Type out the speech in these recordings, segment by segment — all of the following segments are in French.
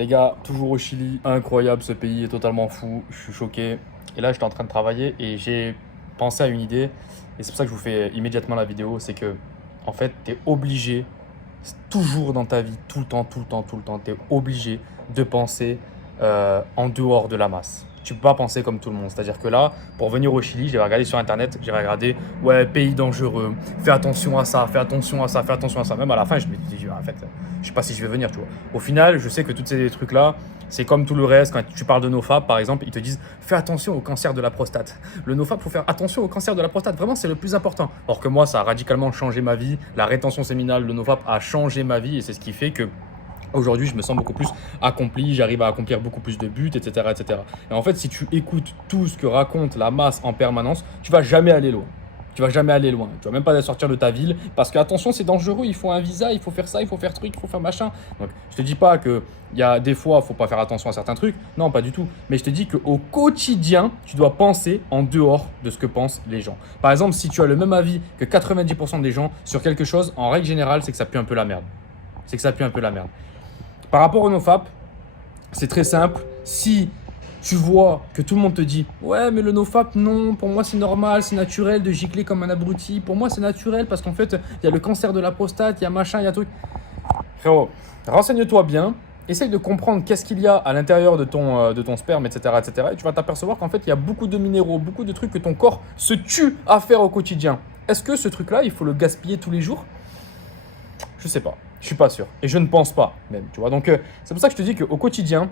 Les gars, toujours au Chili, incroyable, ce pays est totalement fou, je suis choqué. Et là, j'étais en train de travailler et j'ai pensé à une idée, et c'est pour ça que je vous fais immédiatement la vidéo, c'est que, en fait, tu es obligé, toujours dans ta vie, tout le temps, tout le temps, tout le temps, tu es obligé de penser en dehors de la masse. Tu peux pas penser comme tout le monde. C'est-à-dire que là, pour venir au Chili, j'ai regardé sur Internet, j'ai regardé, ouais, pays dangereux, fais attention à ça, fais attention à ça, fais attention à ça. Même à la fin, je me dis, en fait, je sais pas si je vais venir, tu vois. Au final, je sais que tous ces trucs-là, c'est comme tout le reste. Quand tu parles de NoFap, par exemple, ils te disent, fais attention au cancer de la prostate. Le NoFap, faut faire attention au cancer de la prostate. Vraiment, c'est le plus important. Or que moi, ça a radicalement changé ma vie. La rétention séminale, le NoFap a changé ma vie et c'est ce qui fait que aujourd'hui, je me sens beaucoup plus accompli, j'arrive à accomplir beaucoup plus de buts, etc., etc. Et en fait, si tu écoutes tout ce que raconte la masse en permanence, tu vas jamais aller loin. Tu vas jamais aller loin. Tu vas même pas sortir de ta ville parce que attention, c'est dangereux. Il faut un visa, il faut faire ça, il faut faire truc, il faut faire machin. Donc, je te dis pas que il y a des fois, faut pas faire attention à certains trucs. Non, pas du tout. Mais je te dis qu'au quotidien, tu dois penser en dehors de ce que pensent les gens. Par exemple, si tu as le même avis que 90% des gens sur quelque chose, en règle générale, c'est que ça pue un peu la merde. C'est que ça pue un peu la merde. Par rapport au NoFap, c'est très simple. Si tu vois que tout le monde te dit ouais, mais le NoFap, non, pour moi c'est normal, c'est naturel de gicler comme un abruti. Pour moi c'est naturel parce qu'en fait, il y a le cancer de la prostate, il y a machin, il y a truc. Frérot, renseigne-toi bien. Essaye de comprendre qu'est-ce qu'il y a à l'intérieur de ton sperme, etc., etc. Et tu vas t'apercevoir qu'en fait, il y a beaucoup de minéraux, beaucoup de trucs que ton corps se tue à faire au quotidien. Est-ce que ce truc-là, il faut le gaspiller tous les jours? Je sais pas. Je suis pas sûr. Et je ne pense pas même, tu vois. Donc, c'est pour ça que je te dis qu'au quotidien,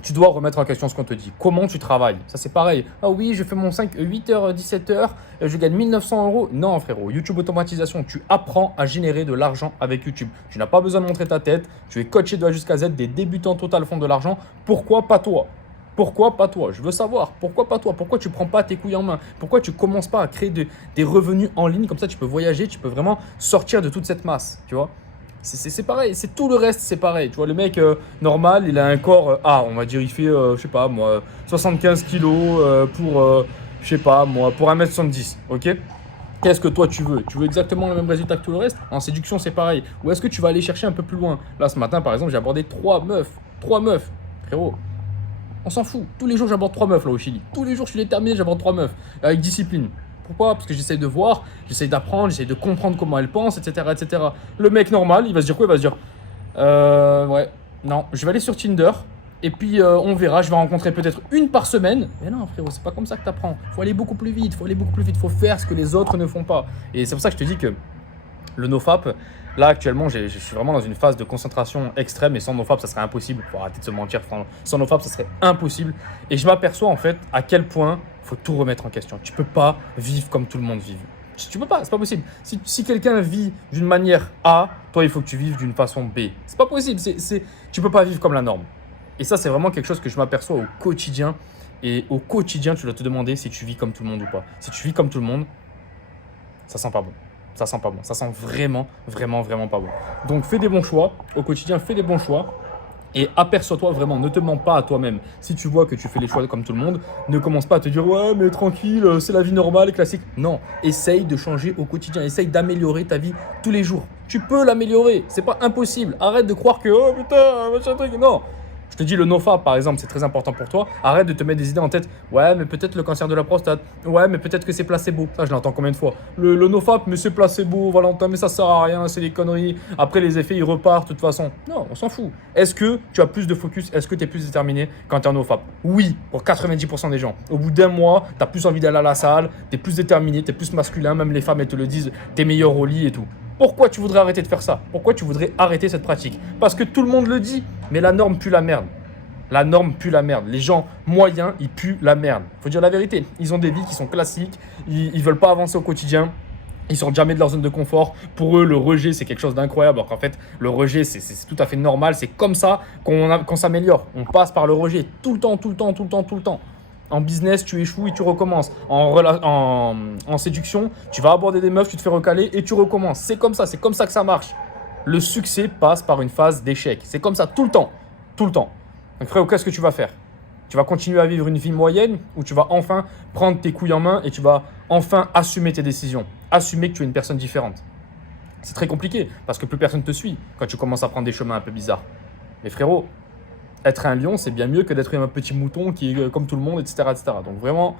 tu dois remettre en question ce qu'on te dit. Comment tu travailles? Ça, c'est pareil. Ah oui, je fais mon 8h, 17h, je gagne 1900 euros. Non, frérot. YouTube automatisation, tu apprends à générer de l'argent avec YouTube. Tu n'as pas besoin de montrer ta tête. Tu es coaché de A jusqu'à Z. Des débutants total font de l'argent. Pourquoi pas toi? Pourquoi pas toi? Je veux savoir. Pourquoi pas toi? Pourquoi tu prends pas tes couilles en main? Pourquoi tu commences pas à créer des revenus en ligne? Comme ça, tu peux voyager, tu peux vraiment sortir de toute cette masse, tu vois. C'est pareil, c'est tout le reste, c'est pareil. Tu vois, le mec normal, il a un corps A, on va dire, il fait, je sais pas moi, 75 kilos je sais pas moi, pour 1m70, ok? Qu'est-ce que toi tu veux? Tu veux exactement le même résultat que tout le reste? En séduction, c'est pareil. Ou est-ce que tu vas aller chercher un peu plus loin? Là, ce matin, par exemple, j'ai abordé 3 meufs. 3 meufs. Frérot, on s'en fout. Tous les jours, j'aborde 3 meufs là au Chili. Tous les jours, je suis déterminé, j'aborde 3 meufs. Avec discipline. Pourquoi? Parce que j'essaye de voir, j'essaye d'apprendre, j'essaye de comprendre comment elles pensent, etc., etc. Le mec normal, il va se dire quoi? Il va se dire ouais, non, je vais aller sur Tinder. Et puis on verra, je vais rencontrer peut-être une par semaine. Mais non, frérot, c'est pas comme ça que t'apprends. Faut aller beaucoup plus vite, faut aller beaucoup plus vite, faut faire ce que les autres ne font pas. Et c'est pour ça que je te dis que le NoFap, là actuellement, je suis vraiment dans une phase de concentration extrême et sans NoFap, ça serait impossible. Faut arrêter de se mentir, sans NoFap, ça serait impossible. Et je m'aperçois en fait à quel point il faut tout remettre en question. Tu peux pas vivre comme tout le monde vit. Tu peux pas, c'est pas possible. Si quelqu'un vit d'une manière A, toi il faut que tu vives d'une façon B. C'est pas possible, tu peux pas vivre comme la norme. Et ça, c'est vraiment quelque chose que je m'aperçois au quotidien. Et au quotidien, tu dois te demander si tu vis comme tout le monde ou pas. Si tu vis comme tout le monde, ça sent pas bon. Ça sent pas bon. Ça sent vraiment, vraiment, vraiment pas bon. Donc fais des bons choix. Au quotidien, fais des bons choix. Et aperçois-toi vraiment, ne te mens pas à toi-même. Si tu vois que tu fais les choix comme tout le monde, ne commence pas à te dire ouais mais tranquille, c'est la vie normale, classique. Non, essaye de changer au quotidien, essaye d'améliorer ta vie tous les jours. Tu peux l'améliorer, c'est pas impossible. Arrête de croire que oh putain, machin truc. Non, je te dis le NoFap par exemple, c'est très important pour toi. Arrête de te mettre des idées en tête. Ouais, mais peut-être le cancer de la prostate. Ouais, mais peut-être que c'est placebo. Ça, je l'entends combien de fois. Le NoFap, mais c'est placebo, Valentin, mais ça sert à rien, c'est des conneries. Après, les effets, ils repartent de toute façon. Non, on s'en fout. Est-ce que tu as plus de focus? Est-ce que tu es plus déterminé quand tu es en NoFap? Oui, pour 90% des gens. Au bout d'un mois, tu as plus envie d'aller à la salle, tu es plus déterminé, tu es plus masculin. Même les femmes, elles te le disent, tu es meilleur au lit et tout. Pourquoi tu voudrais arrêter de faire ça? Pourquoi tu voudrais arrêter cette pratique? Parce que tout le monde le dit, mais la norme pue la merde. La norme pue la merde. Les gens moyens, ils puent la merde. Faut dire la vérité. Ils ont des vies qui sont classiques. Ils veulent pas avancer au quotidien. Ils sortent jamais de leur zone de confort. Pour eux, le rejet, c'est quelque chose d'incroyable. Alors qu'en fait, le rejet, c'est tout à fait normal. C'est comme ça qu'on s'améliore. On passe par le rejet tout le temps, tout le temps, tout le temps, tout le temps. En business, tu échoues et tu recommences. En séduction, tu vas aborder des meufs, tu te fais recaler et tu recommences. C'est comme ça que ça marche. Le succès passe par une phase d'échec. C'est comme ça tout le temps. Tout le temps. Donc frérot, qu'est-ce que tu vas faire? Tu vas continuer à vivre une vie moyenne ou tu vas enfin prendre tes couilles en main et tu vas enfin assumer tes décisions? Assumer que tu es une personne différente. C'est très compliqué parce que plus personne te suit quand tu commences à prendre des chemins un peu bizarres. Mais frérot, être un lion, c'est bien mieux que d'être un petit mouton qui est comme tout le monde, etc., etc. Donc vraiment,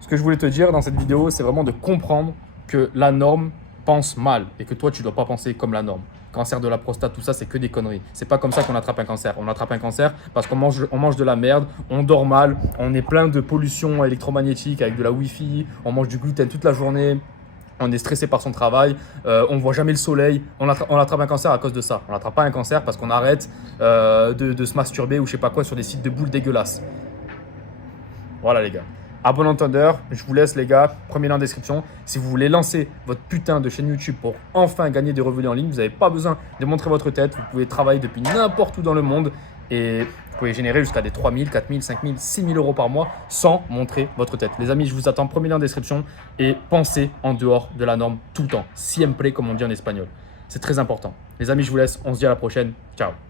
ce que je voulais te dire dans cette vidéo, c'est vraiment de comprendre que la norme pense mal et que toi, tu ne dois pas penser comme la norme. Cancer de la prostate, tout ça, c'est que des conneries. C'est pas comme ça qu'on attrape un cancer. On attrape un cancer parce on mange de la merde, on dort mal, on est plein de pollution électromagnétique avec de la Wi-Fi, on mange du gluten toute la journée. On est stressé par son travail, on ne voit jamais le soleil, on attrape un cancer à cause de ça. On n'attrape pas un cancer parce qu'on arrête de se masturber ou je sais pas quoi sur des sites de boules dégueulasses. Voilà les gars. À bon entendeur, je vous laisse les gars, premier lien en description. Si vous voulez lancer votre putain de chaîne YouTube pour enfin gagner des revenus en ligne, vous n'avez pas besoin de montrer votre tête, vous pouvez travailler depuis n'importe où dans le monde et vous pouvez générer jusqu'à des 3 000, 4 000, 5 000, 6 000 euros par mois sans montrer votre tête. Les amis, je vous attends, premier lien en description et pensez en dehors de la norme tout le temps. Siempre, comme on dit en espagnol. C'est très important. Les amis, je vous laisse, on se dit à la prochaine. Ciao.